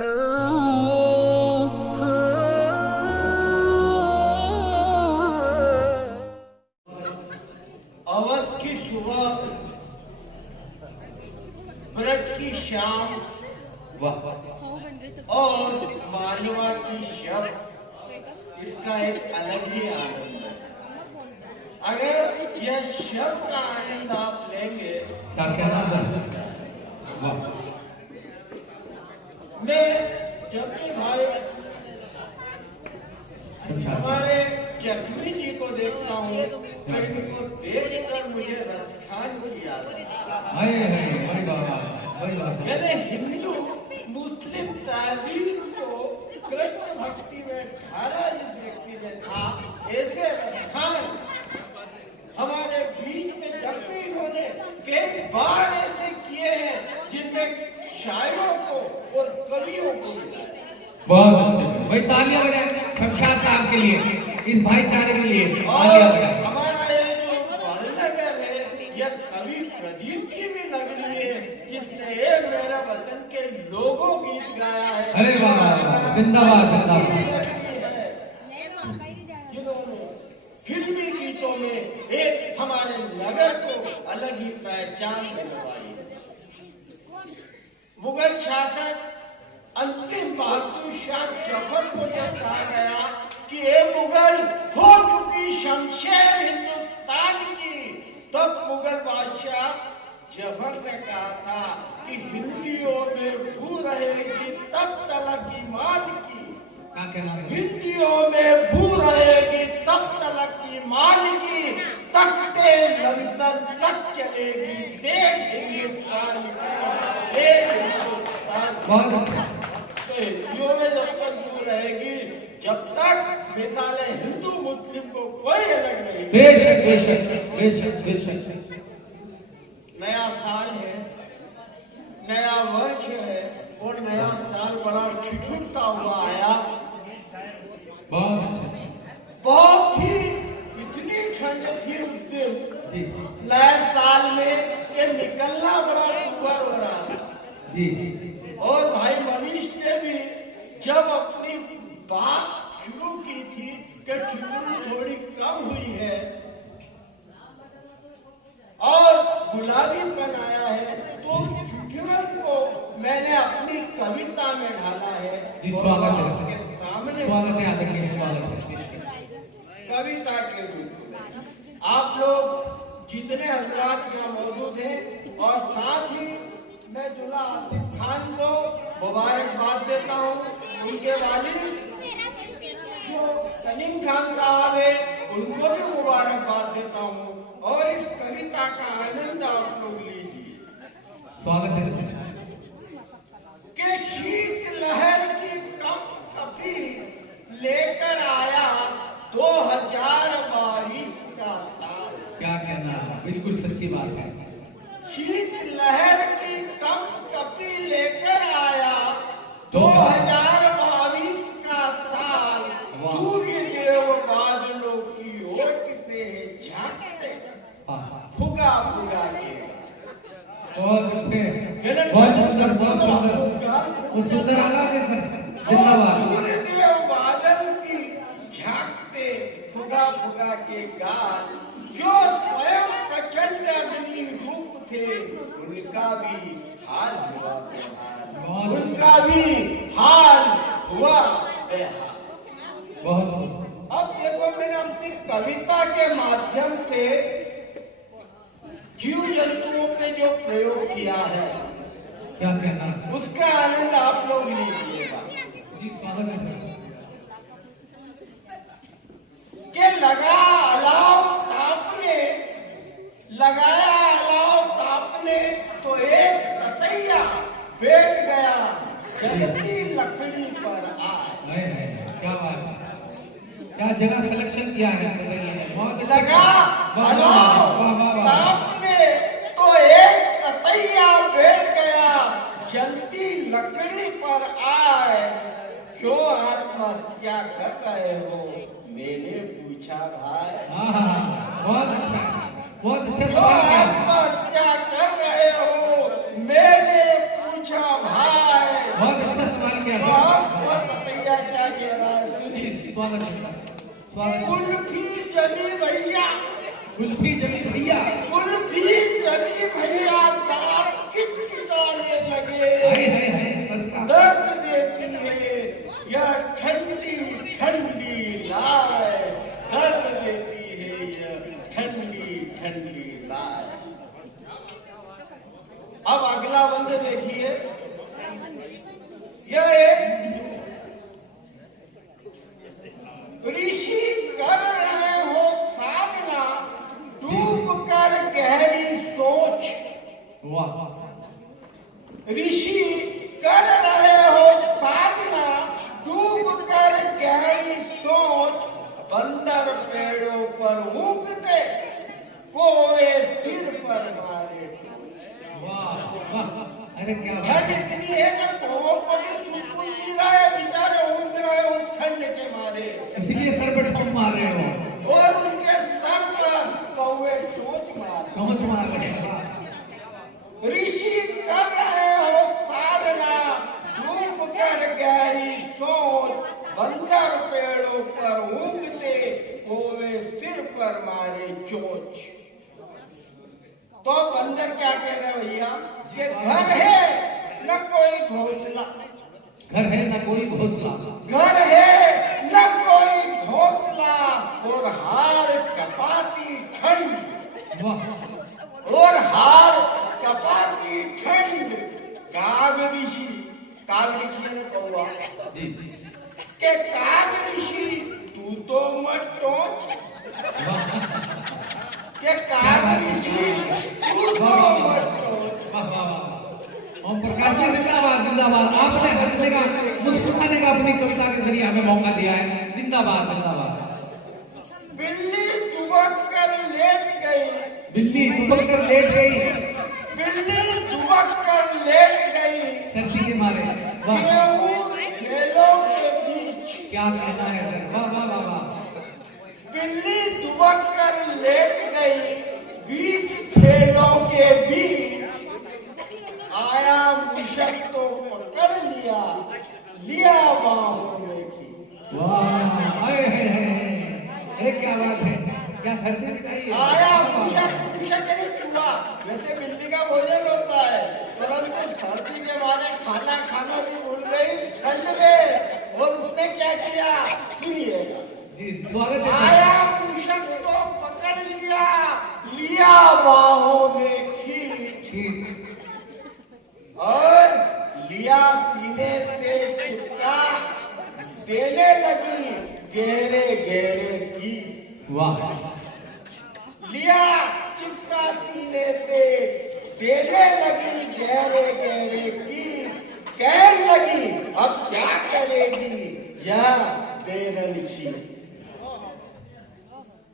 अवध की सुबह, ब्रज की शाम और मालवा की शब, इसका एक अलग ही आनंद है। अगर यह शब का आनंद आप लेंगे, मैं जब भी भाई हमारे जख्मी जी को देखता हूँ तो इनको देखकर मुझे रसखान की याद मैंने हिंदू मुस्लिम तालीम को कृष्ण भक्ति में ढाला जिस व्यक्ति ने था, ऐसे रसखान हमारे बीच में जब भी इन्होंने कई बार ऐसे किए हैं जिनमें शायरों को और कवियों को बहुत अच्छे भाई, तालियां बजाएं शमशाद साहब के लिए, इस भाईचारे के लिए। हमारा ये जो नगर है, यह कवि प्रदीप की भी नगरी है, जिसने ये मेरा वतन के लोगों गीत गाया है। अरे वाह, जिंदाबाद जिंदाबाद। जिन्होंने फिल्मी गीतों में एक हमारे नगर को अलग ही पहचान दिलवाई। मुगल शासक अंतिम बहादुर शाह जफर को जब कहा गया कि ये मुगल हो चुकी शमशेर हिंदुस्तान की, तब मुगल बादशाह जफर ने कहा था कि हिंदियों में भू रहेगी तब तलक ईमान की, हिंदियों में भू रहेगी तब तलक ईमान की, तख्ते लंदन तक चलेगी देख हिंदुस्तान हिंदियों में जब तक दूर रहेगी, जब तक मिसाले हिंदू मुस्लिम को कोई अलग नहीं। बेशक बेशक बेशक बेशक। नया साल है, नया वर्ष है और नया साल बड़ा ठिठुरता हुआ आया। बहुत ही इतनी ठंड थी उस दिन नए साल में कि निकलना बड़ा दुर्भर हो रहा था। और भाई मनीष ने भी जब अपनी बात शुरू की थी कि ठिठुर थोड़ी कम हुई है और गुलाबी बनाया है, तो ठिठुर को मैंने अपनी कविता में ढाला है। आपके सामने कविता के रूप में आप लोग जितने हजरात यहाँ मौजूद हैं, और साथ ही मैं जुला आसिफ खान को मुबारकबाद देता हूँ, उनके वालिद जो तनीम खान साहब है उनको भी मुबारकबाद देता हूँ, और इस कविता का आनंद आप लोग लीजिए। स्वागत है। कि शीत लहर की कम कपी लेकर आया 2022 का साल। क्या कहना है, बिल्कुल सच्ची बात है। शीत लहर की कम कपी लेकर आया 2022 का साल, सूर्य देव बादलों की ओट से झांकते फुगा फुगा के। बहुत अच्छे, बहुत सुंदर, बहुत सुंदर, वो सुंदर आवाज है सर, जिंदाबाद। सूर्य देव बादल की झांकते फुगा फुगा के गाल, जो स्वयं प्रचंड अग्नि रूप थे, उनका भी हाल हुआ बेहाल, उनका भी हाल हुआ बेहाल। अब देखो, मैंने अपनी कविता के माध्यम से जीव जंतुओं पे जो प्रयोग किया है, क्या कहना, उसका आनंद आप लोग लीजिएगा। के लगा अलाव तापने, लगाया अलाव तापने, तो एक ततैया बैठ गया जलती लकड़ी पर आए। क्या बात, क्या जगह सिलेक्शन किया है, लगा अलाव तापने, तो एक ततैया बैठ गया जलती लकड़ी पर आए। क्यों आत्महत्या कर रहे हो, मैंने पूछा भाई। बहुत अच्छा, बहुत अच्छा। क्यों आत्महत्या कर रहे हो, मैंने पूछा भाई। बहुत अच्छा सवाल किया। क्या बस सर? बस भैया क्या कह रहा है? जी, स्वागत है सर, स्वागत है। कुल्फी जमी भैया, कुल्फी जमी भैया, कुल्फी जमी भैया, दार किटकिटाने लगे। हाय सर का दर्द देती है यह ठंडी ठंडी लाए, दर्द देती है यह ठंडी ठंडी लाए। अब अगला बंद देखिए, यह एक ऋषि कर रहे हो साधना, डूब कर गहरी सोच। वाह, ऋषि कर रहे हो साधना, डूब कर गहरी सोच। बंदर पेड़ों पर ऊगते, कोए सिर पर मारे। वाह, अरे क्या बात ठंड है। इतनी है कि कौवों को भी सुकून मिल रहा है, बेचारे ऊँग रहे हो ठंड के मारे। इसलिए सर पे ठोक मार रहे हो, और उनके सर पर कौवे चोट मार। कमच मार रहे हो। ऋषि कर रहे हो साधना, डूब कर गहरी सोच। बंदर पेड़ों पर ऊँगते, कोवे सिर पर मारे चोच। तो बंदर क्या कह रहे हैं भैया कि घर है न कोई घोंसला, घर है ना कोई घोंसला, घर है न कोई घोंसला, और हाड़ कपाती ठंड, और हाड़ कपाती ठंड। काग ऋषि, काग ऋषि ने कहा जी, के काग ऋषि तू तो मत टोच, के काग ऋषि तू तो मत टोच। वाह वाह वाह। ओम प्रकाश जी जिंदाबाद, जिंदाबाद। आपने हंसने का, मुस्कुराने का अपनी कविता के जरिए हमें मौका दिया है, जिंदाबाद जिंदाबाद। बिल्ली दुबक कर लेट गई, बिल्ली दुबक कर लेट गई, बिल्ली दुबक कर लेट गई। सर्दी के मारे। वाह, गेहूं खेलों के बीच, क्या कहना है सर, वाह वाह वाह वाह। बिल्ली दुबक कर लेट गई, बीच खेलों के बीच। आया मुशक तो पकड़ लिया, लिया बाहों में की। वाह, हाय हाय हाय, अरे क्या बात है, क्या सर्दी दिखाई है। आया मुशक, मुशक नहीं चूहा, वैसे बिल्ली का भोजन होता है, परंतु सर्दी के मारे खाना खाना भी भूल गई ठंड में, और उसने क्या किया सुनिएगा। जी, स्वागत है सर। आया मुशक तो पकड़ लिया, लिया बाहों में खींच, जी, और लिया सीने से चिपका, देने लगी गहरे गहरे की। वाह, लिया चिपका सीने से, देने लगी गहरे गहरे की। कहने लगी अब क्या करेगी यह बेरंशी,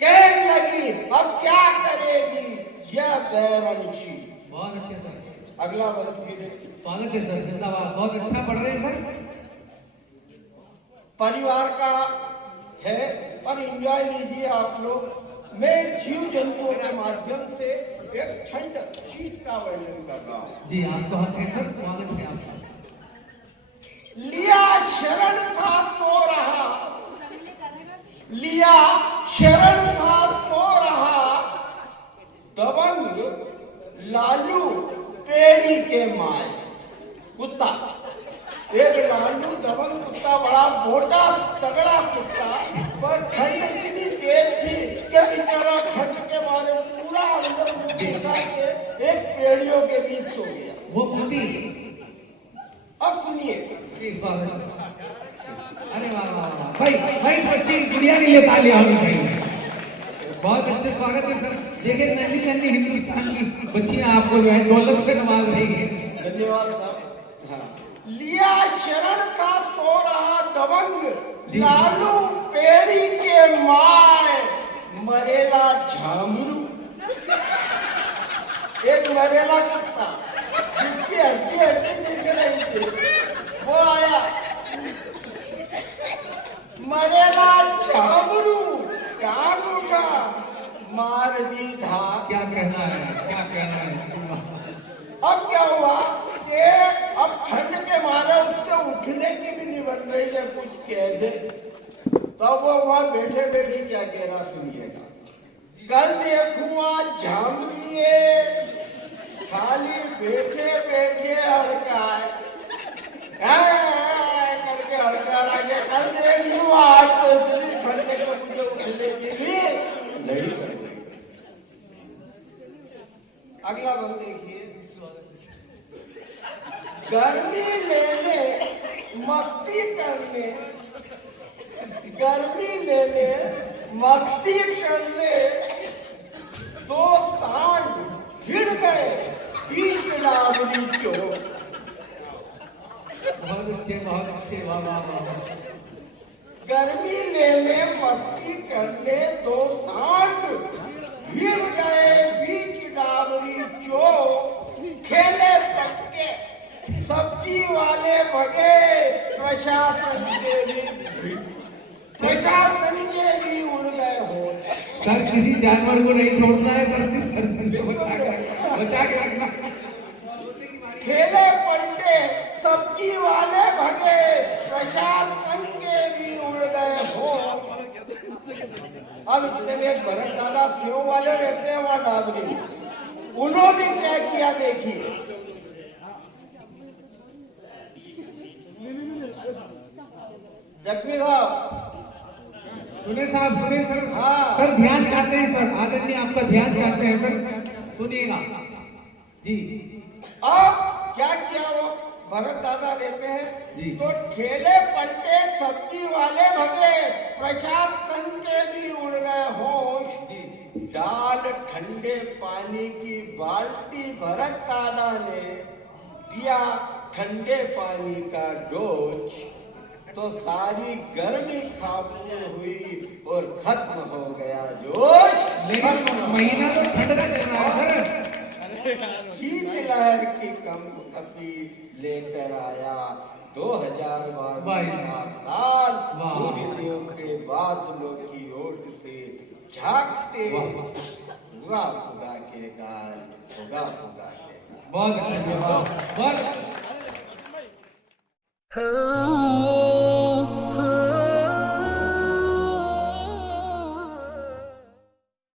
कहने लगी अब क्या करेगी यह बेरंशी। बहुत अच्छे सर, अगला वर्ष फिर स्वागत है सर, जिंदाबाद। बहुत अच्छा पढ़ रहे हैं सर। परिवार का है और एंजॉय लीजिए आप लोग। मैं जीव जंतुओं के माध्यम से एक ठंड शीत का वर्णन कर रहा हूँ। जी, आपको हक है सर, स्वागत है आपका। लिया शरण था तो रहा, लिया शरण था तो रहा, दबंग लालू पेड़ी के माए। कुत्ता, एक लालू दबंग कुत्ता, बड़ा मोटा तगड़ा कुत्ता, पर ठंड इतनी तेज थी कि बेचारा ठंड के मारे पूरा अंदर घुसा के एक पेड़ियों के बीच सो गया। वो कुत्ती, अब सुनिए, जी, स्वागत है। अरे वाह वाह वाह, भाई भाई, बच्ची गुड़िया के लिए तालियां होनी चाहिए। बहुत अच्छे, स्वागत है सर। देखिए नन्ही नन्ही हिंदुस्तान की बच्चियां आपको जो है दौलत से नवाज रही है। धन्यवाद साहब। हाँ। लिया शरण का तो रहा दबंग लालू पेड़ी के माए, मरेला झामरू। एक मरेला कुत्ता जिसकी हड्डी हड्डी दिख रही थी, वो आया, मरेला झामरू, कान उठा, मार दी धाक। क्या कहना है, क्या कहना है। अब क्या हुआ कि अब ठंड के मारे उससे उठने की ऐसे, तब वो वहां बैठे बैठे क्या कह रहा सुनिएगा। कल देखूं आज झांकरिए खाली बैठे बैठे हड़काए करके हड़का लगे। कल देख लूं आज तो इतनी ठंडे को मुझे उठने के लिए नहीं करेंगे। अगला बंद देखिए, गर्मी लेने मस्ती करने, गर्मी लेने मस्ती करने दो सांड भिड़ गए बीच लावनी चौक। बहुत अच्छे, बहुत अच्छे, वाह वाह वाह। गर्मी लेने मस्ती करने दो सांड भिड़ गए बीच डावरी चौक। खेले पटके सब्जी वाले भगे, प्रशासन के भी उड़ गए हो। सर किसी जानवर को नहीं छोड़ना है सर, बचा के रखना। खेले पलटे सब्जी वाले भगे, प्रशासन के भी उड़ गए हो। अब इतने में भरत दादा सेव वाले रहते हैं वहां डाबरी, उन्होंने क्या किया देखिए। जगमी साहब सुने साहब, सुने सर। हाँ। सर ध्यान चाहते हैं सर, आदरणीय आपका ध्यान चाहते हैं सर, सुनिएगा जी। अब क्या किया वो भरत दादा लेते हैं जी। तो ठेले पलटे सब्जी वाले भगे, प्रशासन के भी उड़ गए होश। डाल ठंडे पानी की बाल्टी भरत दादा ने दिया ठंडे पानी का डोज, तो सारी गर्मी खाबू हुई और खत्म हो गया जोश। लेकिन महीना तो ठंड का चल रहा है सर। शीत लहर की कम कपी लेकर आया 2000 साल। सूर्यदेव के बादलों की ओट से झांकते हुआ खुदा के गाल, खुदा खुदा के गाल। बहुत अच्छा, बहुत